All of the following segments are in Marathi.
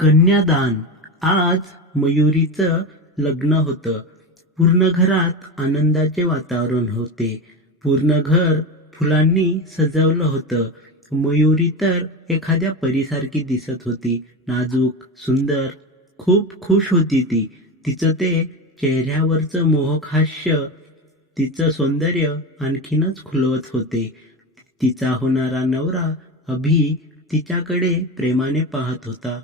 कन्यादान. आज मयुरीचं लग्न होतं. पूर्ण घरात आनंदाचे वातावरण होते. पूर्ण घर फुलांनी सजवलं होतं. मयुरी तर एखाद्या परीसारखी दिसत होती. नाजूक सुंदर खूप खुश होती ती. तिचं ते चेहऱ्यावरचं मोहक हास्य तिचं सौंदर्य आणखीनच खुलवत होते. तिचा होणारा नवरा अभि तिच्याकडे प्रेमाने पाहत होता.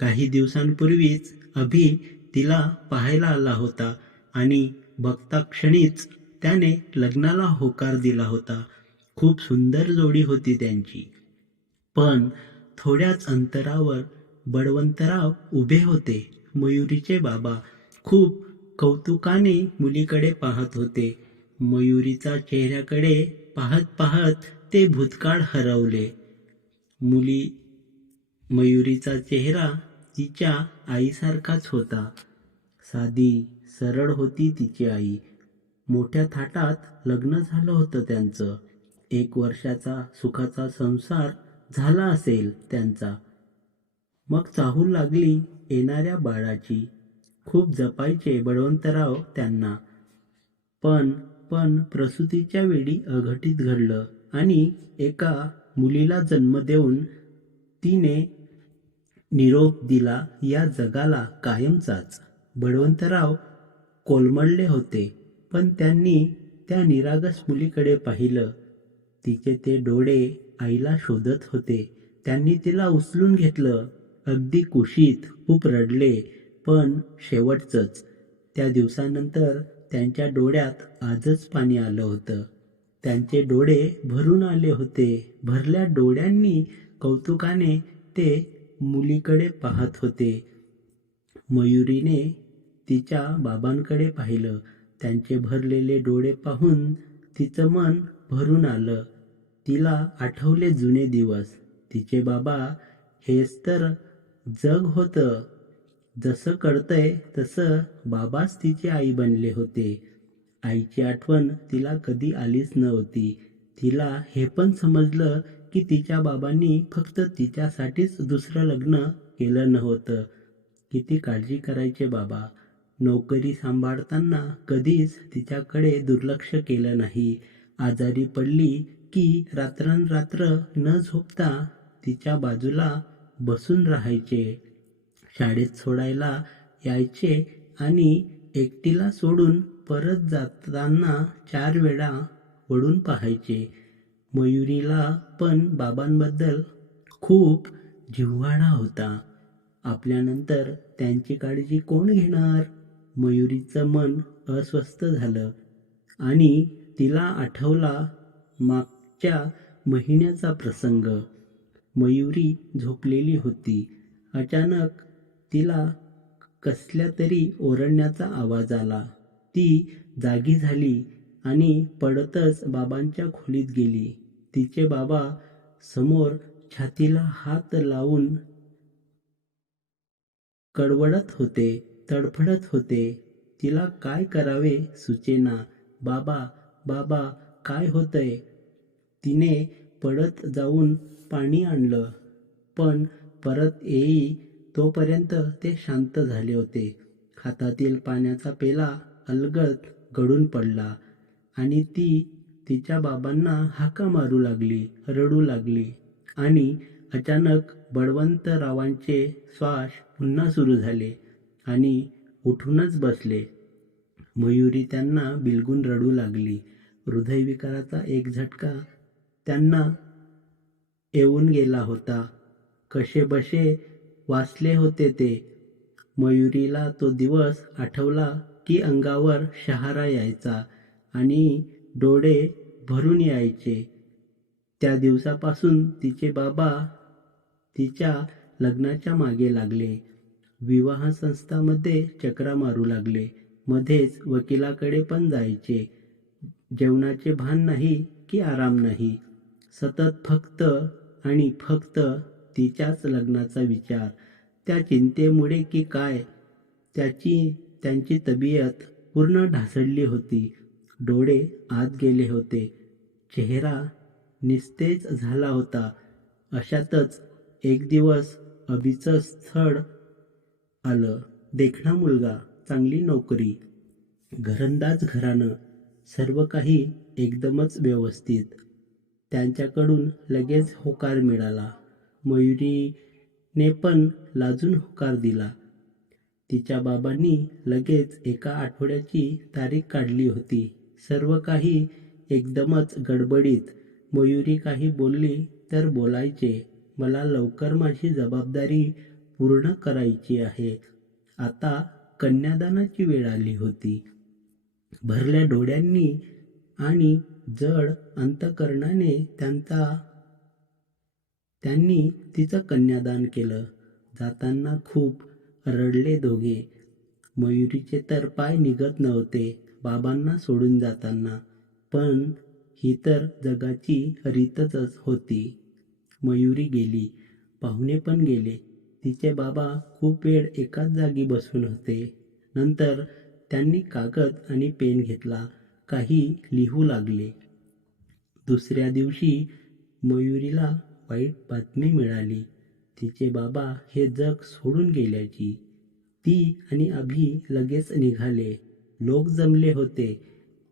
काही दिवसांपूर्वीच अभि तिला पाहायला आला होता आणि बघता क्षणीच त्याने लग्नाला होकार दिला होता. खूप सुंदर जोडी होती त्यांची. पण थोड्याच अंतरावर बळवंतराव उभे होते. मयुरीचे बाबा खूप कौतुकाने मुलीकडे पाहत होते. मयुरीचा चेहऱ्याकडे पाहत पाहत ते भूतकाळ हरवले. मुली मयुरीचा चेहरा तिच्या आईसारखाच होता. साधी सरळ होती तिची आई. मोठ्या थाटात लग्न झालं होतं त्यांचं. एक वर्षाचा सुखाचा संसार झाला असेल त्यांचा. मग चाहू लागली येणाऱ्या बाळाची. खूप जपायचे बळवंतराव त्यांना. पण पण प्रसूतीच्या वेळी अघटित घडलं आणि एका मुलीला जन्म देऊन तिने निरोप दिला या जगाला कायमचाच. बळवंतराव कोलमडले होते पण त्यांनी त्या निरागस मुलीकडे पाहिलं. तिचे ते डोळे आईला शोधत होते. त्यांनी तिला उचलून घेतलं. अगदी कुशीत खूप रडले पण शेवटचंच. त्या दिवसानंतर त्यांच्या डोळ्यात आजच पाणी आलं होतं. त्यांचे डोळे भरून आले होते. भरल्या डोळ्यांनी कौतुकाने ते मुलीकडे पाहत होते. मयुरीने तिच्या बाबांकडे पाहिलं. त्यांचे भरलेले डोळे पाहून तिचं मन भरून आलं. तिला आठवले जुने दिवस. तिचे बाबा हेच तर जग होतं. जसं कळतंय तसं बाबाच तिची आई बनले होते. आईची आठवण तिला कधी आलीच नव्हती. तिला हे पण समजलं की तिच्या बाबांनी फक्त तिच्यासाठीच दुसरं लग्न केलं नव्हतं. किती काळजी करायचे बाबा. नोकरी सांभाळताना कधीच तिच्याकडे दुर्लक्ष केलं नाही. आजारी पडली की रात्रंरात्र न झोपता तिच्या बाजूला बसून राहायचे. शाळेत सोडायला यायचे आणि एकटीला सोडून परत जाताना चार वेळा वळून पाहायचे. मयुरीला पण बाबांबद्दल खूप जिव्हाळा होता. आपल्यानंतर त्यांची काळजी कोण घेणार? मयुरीचं मन अस्वस्थ झालं आणि तिला आठवला मागच्या महिन्याचा प्रसंग. मयुरी झोपलेली होती. अचानक तिला कसल्या तरी ओरडण्याचा आवाज आला. ती जागी झाली. आणि पडतच बाबांच्या खोलीत गेली. तिचे बाबा समोर छातीला हात लावून कडवडत होते तडफडत होते. तिला काय करावे सुचेना. बाबा बाबा काय होतंय? तिने पडत जाऊन पाणी आणलं. पण परत येई तोपर्यंत ते शांत झाले होते. हातातील पाण्याचा पेला अलगद गडून पडला. आणि ती तिच्या बाबांना हाका मारू लागली रडू लागली आणि अचानक बळवंतरावांचे श्वास पुन्हा सुरू झाले आणि उठूनच बसले. मयुरी त्यांना बिलगून रडू लागली. हृदयविकाराचा एक झटका त्यांना येऊन गेला होता. कसे बसे वाचले होते ते? मयुरीला तो दिवस आठवला की अंगावर शहारा यायचा. आणि डोळे भरून यायचे. त्या दिवसापासून तिचे बाबा तिच्या लग्नाच्या मागे लागले. विवाह संस्थामध्ये चक्रा मारू लागले. मध्येच वकिलाकडे पण जायचे. जेवणाचे भान नाही की आराम नाही. सतत फक्त आणि फक्त तिच्याच लग्नाचा विचार. त्या चिंतेमुळे की काय त्याची त्यांची तब्येत पूर्ण ढासळली होती. डोळे आत गेले होते. चेहरा निस्तेज झाला होता. अशातच एक दिवस अभिचं स्थळ आलं. देखणा मुलगा चांगली नोकरी. घरंदाज घराणं सर्व काही एकदमच व्यवस्थित. त्यांच्याकडून लगेच होकार मिळाला. मयुरीने पण लाजून होकार दिला. तिच्या बाबांनी लगेच एका आठवड्याची तारीख काढली होती. सर्व काही एकदमच गडबडीत. मयुरी काही बोलली तर बोलायचे. मला लवकर माझी जबाबदारी पूर्ण करायची आहे. आता कन्यादानाची वेळ आली होती. भरल्या डोळ्यांनी आणि जड अंतकरणाने त्यांचा त्यांनी तिचं कन्यादान केलं. जाताना खूप रडले दोघे. मयुरीचे तर पाय निघत नव्हते. बाबांना सोडून जाताना पण ही तर जगाची रीतच होती. मयुरी गेली पाहुणे पण गेले. तिचे बाबा खूप वेळ एकाच जागी बसून होते. नंतर त्यांनी कागद आणि पेन घेतला काही लिहू लागले. दुसऱ्या दिवशी मयुरीला वाईट बातमी मिळाली. तिचे बाबा हे जग सोडून गेल्याची. ती आणि अभि लगेच निघाले. लोक जमले होते.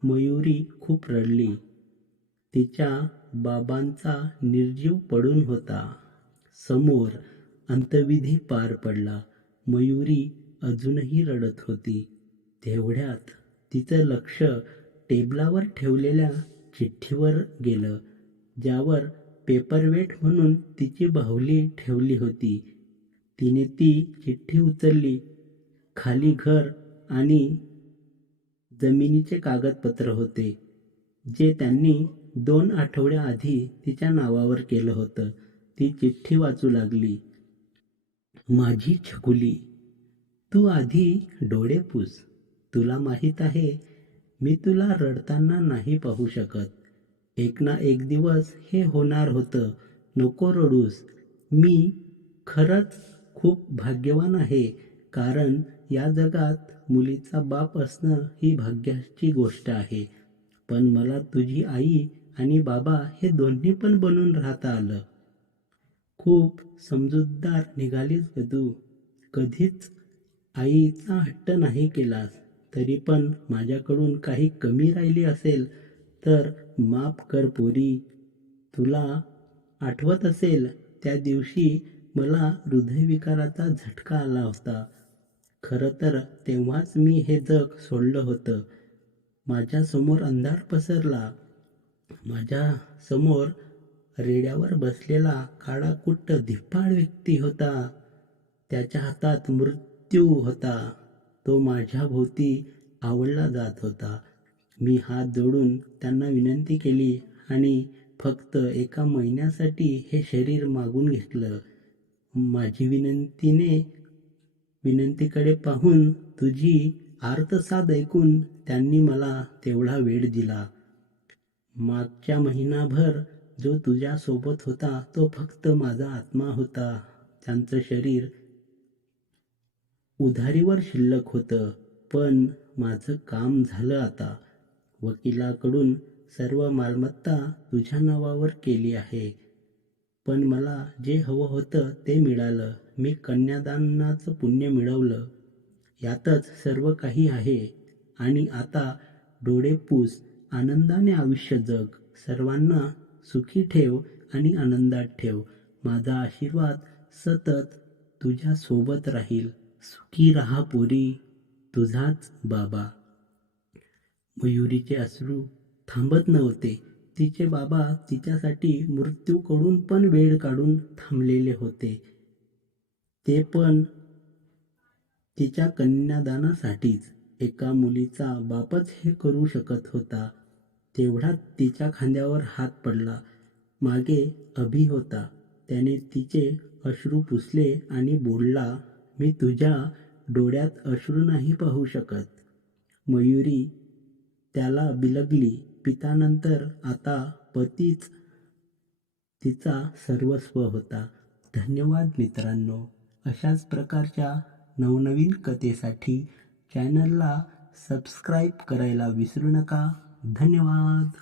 मयुरी खूप रडली. तिच्या बाबांचा निर्जीव पडून होता. समोर अंतविधी पार पडला. मयुरी अजूनही रडत होती. तेवढ्यात तिचं लक्ष टेबलावर ठेवलेल्या चिठ्ठीवर गेलं ज्यावर पेपरवेट म्हणून तिची बाहुली ठेवली होती. तिने ती चिठ्ठी उचलली. खाली घर आणि जमिनीचे कागदपत्र होते जे त्यांनी दोन आठवड्याआधी तिच्या नावावर केलं होतं. ती चिठ्ठी वाचू लागली. माझी छकुली तू आधी डोळे पुस. तुला माहीत आहे मी तुला रडताना नाही पाहू शकत. एक ना एक दिवस हे होणार होतं. नको रडूस. मी खरंच खूप भाग्यवान आहे कारण या जगात मुलीचा बाप असणं ही भाग्याची गोष्ट आहे. पण मला तुझी आई आणि बाबा हे दोन्ही पण बनून राहता आलं. खूप समजूतदार निघालीस ग तू. कधीच आईचा हट्ट नाही केलास. तरी पण माझ्याकडून काही कमी राहिली असेल तर माफ कर पोरी. तुला आठवत असेल त्या दिवशी मला हृदयविकाराचा झटका आला होता. खरं तर तेव्हाच मी हे जग सोडलं होतं. माझ्यासमोर अंधार पसरला. माझ्यासमोर रेड्यावर बसलेला काळाकुट्ट धिप्पाड व्यक्ती होता. त्याच्या हातात मृत्यू होता. तो माझ्या भोवती आवडला जात होता. मी हात जोडून त्यांना विनंती केली आणि फक्त एका महिन्यासाठी हे शरीर मागून घेतलं. माझी विनंतीने विनंतीकडे पाहून तुझी आर्तसाद ऐकून त्यांनी मला तेवढा वेळ दिला. मागच्या महिनाभर जो तुझ्यासोबत होता तो फक्त माझा आत्मा होता. त्यांचं शरीर उधारीवर शिल्लक होतं पण माझं काम झालं आता. वकिलाकडून सर्व मालमत्ता तुझ्या नावावर केली आहे. पण मला जे हवं होतं ते मिळालं. मी कन्यादानाचं पुण्य मिळवलं यातच सर्व काही आहे आणि आता डोळे पूस आनंदाने आयुष्य जग सर्वांना सुखी ठेव आणि आनंदात ठेव. माझा आशीर्वाद सतत तुझ्या सोबत राहील. सुखी राहा पोरी तुझाच बाबा. मयुरीचे अश्रू थांबत नव्हते. तिचे बाबा तिच्यासाठी मृत्यूकडून पण वेळ काढून थांबलेले होते. ते पण तिच्या कन्यादानासाठीच एका मुलीचा बापच हे करू शकत होता. तेवढ्यात तिच्या खांद्यावर हात पडला. मागे अभि होता. त्याने तिचे अश्रू पुसले आणि बोलला मी तुझ्या डोळ्यात अश्रू नाही पाहू शकत मयुरी त्याला बिलगली. पितानंतर आता पतीच तिचा सर्वस्व होता. धन्यवाद मित्रांनो. अशाच प्रकारच्या नवनवीन कथेसाठी चॅनलला सबस्क्राईब करायला विसरू नका. धन्यवाद.